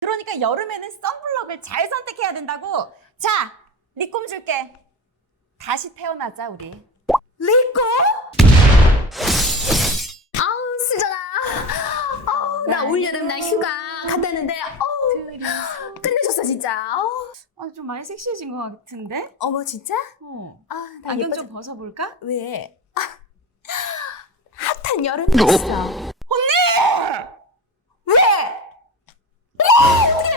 그러니까 여름에는 선블럭을 잘 선택해야 된다고. 자, 리꼼 줄게. 다시 태어나자 우리. 리꼬? 아우 수정아 아우 나 올여름 날 휴가 갔다는데 어우 끝내줬어 진짜 어우. 아, 좀 많이 섹시해진 것 같은데? 어머 진짜? 어. 아나 안경 예뻐 좀 벗어볼까? 왜? 아, 핫한 여름 됐어 왜? 왜? 어떻게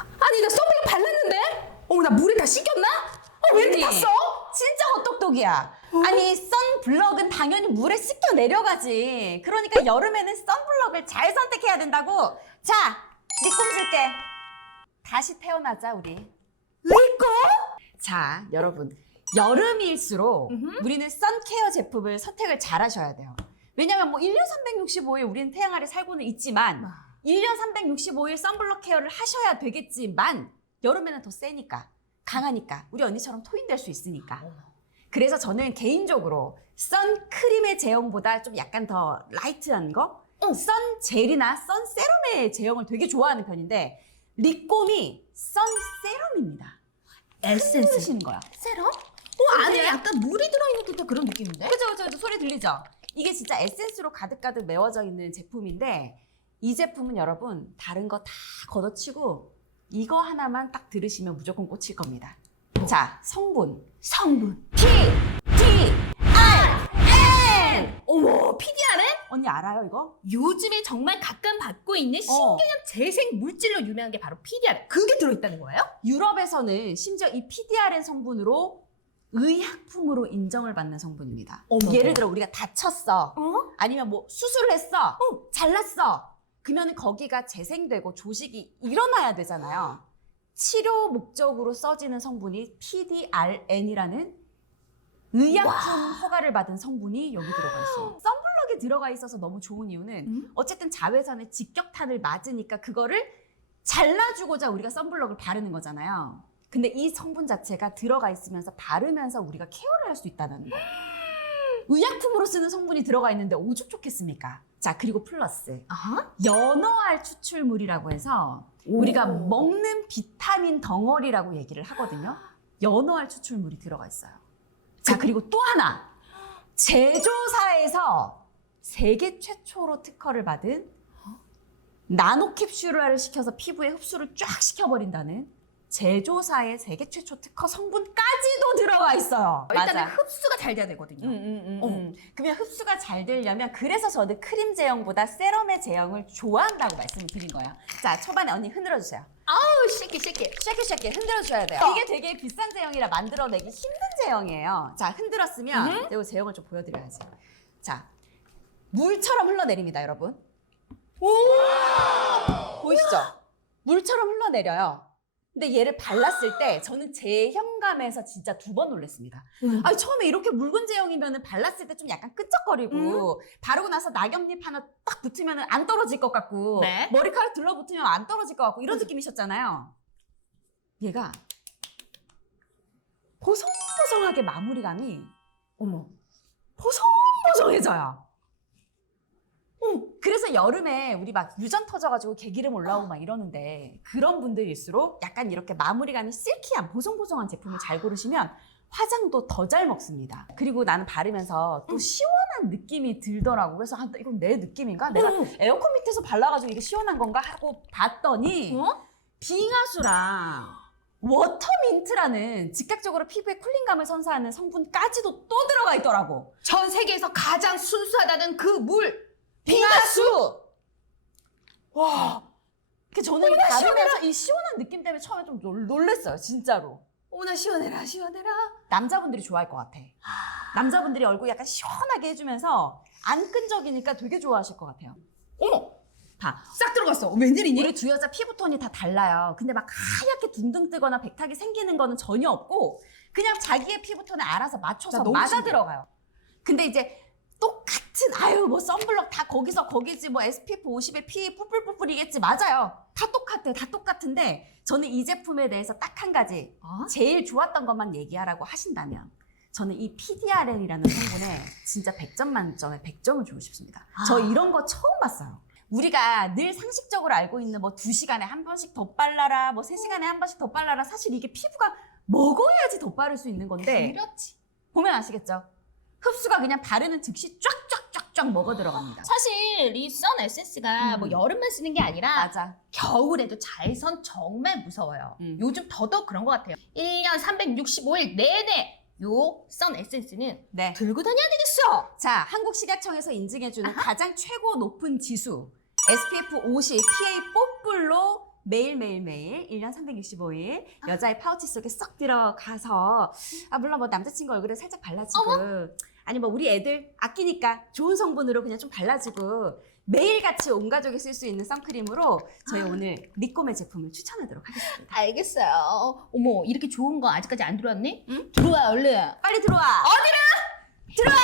아니 나 선블록 발랐는데? 어머 나 물에 다 씻겼나? 어, 왜 이렇게 언니. 탔어? 진짜 헛똑똑이야. 아니 선블럭은 당연히 물에 씻겨 내려가지. 그러니까 여름에는 선블럭을 잘 선택해야 된다고. 자, 리꼼 줄게. 다시 태어나자 우리. 리꼬? 자, 여러분. 여름일수록. 우리는 선케어 제품을 선택을 잘 하셔야 돼요. 왜냐면 뭐 1년 365일 우리는 태양 아래 살고는 있지만 1년 365일 선블럭 케어를 하셔야 되겠지만 여름에는 더 세니까 강하니까. 우리 언니처럼 토인될 수 있으니까. 그래서 저는 개인적으로 선크림의 제형보다 좀 약간 더 라이트한 거? 선젤이나 선세럼의 제형을 되게 좋아하는 편인데 리꼼이 선세럼입니다. 에센스. 쓰시는 거야. 세럼? 어 안에 약간 물이 들어있는 듯한 그런 느낌인데? 그죠 그죠 그죠. 소리 들리죠? 이게 진짜 에센스로 가득가득 메워져 있는 제품인데 이 제품은 여러분 다른 거 다 걷어치고 이거 하나만 딱 들으시면 무조건 꽂힐 겁니다. 자 성분 성분 P D R N 어머 PDR은? 언니 알아요 이거? 요즘에 정말 가끔 받고 있는 신개념 재생 물질로 유명한 게 바로 PDR 그게 들어있다는 거예요? 유럽에서는 심지어 이 PDRN 성분으로 의약품으로 인정을 받는 성분입니다. 어머. 예를 들어 우리가 다쳤어. 어? 아니면 뭐 수술을 했어. 잘랐어. 그러면 거기가 재생되고 조직이 일어나야 되잖아요. 치료 목적으로 써지는 성분이 PDRN이라는 의약품 허가를 받은 성분이 여기 들어가 있어요. 썬블럭에 들어가 있어서 너무 좋은 이유는 음? 어쨌든 자외선의 직격탄을 맞으니까 그거를 잘라주고자 우리가 썬블럭을 바르는 거잖아요. 근데 이 성분 자체가 들어가 있으면서 바르면서 우리가 케어를 할 수 있다는 거. 의약품으로 쓰는 성분이 들어가 있는데 오죽 좋겠습니까? 자, 그리고 플러스. 아? 연어알 추출물이라고 해서 우리가 먹는 비타민 덩어리라고 얘기를 하거든요. 연어알 추출물이 들어가 있어요. 자, 그리고 또 하나. 제조사에서 세계 최초로 특허를 받은 나노캡슐화를 시켜서 피부에 흡수를 쫙 시켜버린다는 제조사의 세계 최초 특허 성분까지도 들어가 있어요. 일단은 맞아. 흡수가 잘 돼야 되거든요 음, 음, 음, 어. 음. 그러면 흡수가 잘 되려면 그래서 저는 크림 제형보다 세럼의 제형을 좋아한다고 말씀을 드린 거예요. 자, 초반에 언니 흔들어 주세요. 아우 쉐키 쉐키 쉐키 쉐키 흔들어 줘야 돼요. 어. 이게 되게 비싼 제형이라 만들어내기 힘든 제형이에요. 자, 흔들었으면 음. 이거 제형을 좀 보여드려야지. 자, 물처럼 흘러내립니다, 여러분. 오! 보이시죠? 물처럼 흘러내려요. 근데 얘를 발랐을 때 저는 제형감에서 진짜 두 번 놀랐습니다. 음. 아니 처음에 이렇게 묽은 제형이면 발랐을 때 좀 약간 끈적거리고 음. 바르고 나서 낙엽잎 하나 딱 붙으면 안 떨어질 것 같고 네. 머리카락 들러붙으면 안 떨어질 것 같고 이런 느낌이셨잖아요. 얘가 보송보송하게 마무리감이 어머 보송보송해져요. 어, 그래서 여름에 우리 막 유전 터져가지고 개기름 올라오고 막 이러는데 그런 분들일수록 약간 이렇게 마무리감이 실키한 보송보송한 제품을 잘 고르시면 화장도 더 잘 먹습니다. 그리고 나는 바르면서 또 음. 시원한 느낌이 들더라고. 그래서 아, 이건 내 느낌인가? 내가 음. 에어컨 밑에서 발라가지고 이게 시원한 건가 하고 봤더니 어? 빙하수랑 워터민트라는 즉각적으로 피부에 쿨링감을 선사하는 성분까지도 또 들어가 있더라고. 전 세계에서 가장 순수하다는 그 물 빙하수! 와. 그 저는 이 바르면서 이 시원한 느낌 때문에 처음에 좀 놀, 놀랬어요, 진짜로. 어머나 시원해라 시원해라 남자분들이 좋아할 것 같아. 남자분들이 얼굴 약간 시원하게 해주면서 안 끈적이니까 되게 좋아하실 것 같아요. 어머 봐. 싹 들어갔어 웬일이니? 우리 두 여자 피부 톤이 다 달라요. 근데 막 하얗게 둥둥 뜨거나 백탁이 생기는 거는 전혀 없고 그냥 자기의 피부 톤에 알아서 나 맞춰서 너무 맞아 신기해. 들어가요. 근데 이제 똑같은 아유 뭐 선블럭 다 거기서 거기지 뭐 SPF 50에 피 뿔뿔뿔뿔이겠지 맞아요. 다 똑같아 다 똑같은데 저는 이 제품에 대해서 딱 한 가지 어? 제일 좋았던 것만 얘기하라고 하신다면 저는 이 PDRN이라는 성분에 진짜 100점 만점에 100점을 주고 싶습니다. 저 아. 이런 거 처음 봤어요. 우리가 늘 상식적으로 알고 있는 뭐 두시간에 한 번씩 덧발라라, 뭐 세시간에 한 번씩 덧발라라. 사실 이게 피부가 먹어야지 덧바를 수 있는 건데 그렇지. 보면 아시겠죠? 흡수가 그냥 바르는 즉시 쫙쫙쫙쫙 먹어 들어갑니다. 사실 이 선 에센스가 음. 뭐 여름만 쓰는 게 아니라 맞아. 겨울에도 잘선 정말 무서워요. 음. 요즘 더더욱 그런 것 같아요. 1년 365일 내내 요 선 에센스는 네. 들고 다녀야 되겠어. 자, 한국식약청에서 인증해주는 가장 최고 높은 지수 SPF 50 PA 뽀뿔로 매일매일매일 1년 365일 여자의 파우치 속에 썩 들어가서 아 물론 뭐 남자친구 얼굴에 살짝 발라주고 아니 뭐 우리 애들 아끼니까 좋은 성분으로 그냥 좀 발라주고 매일같이 온 가족이 쓸 수 있는 선크림으로 저희 아. 오늘 리꼬메 제품을 추천하도록 하겠습니다. 알겠어요. 어머 이렇게 좋은 거 아직까지 안 들어왔니? 응? 들어와 얼른. 빨리 들어와. 어디로? 들어와.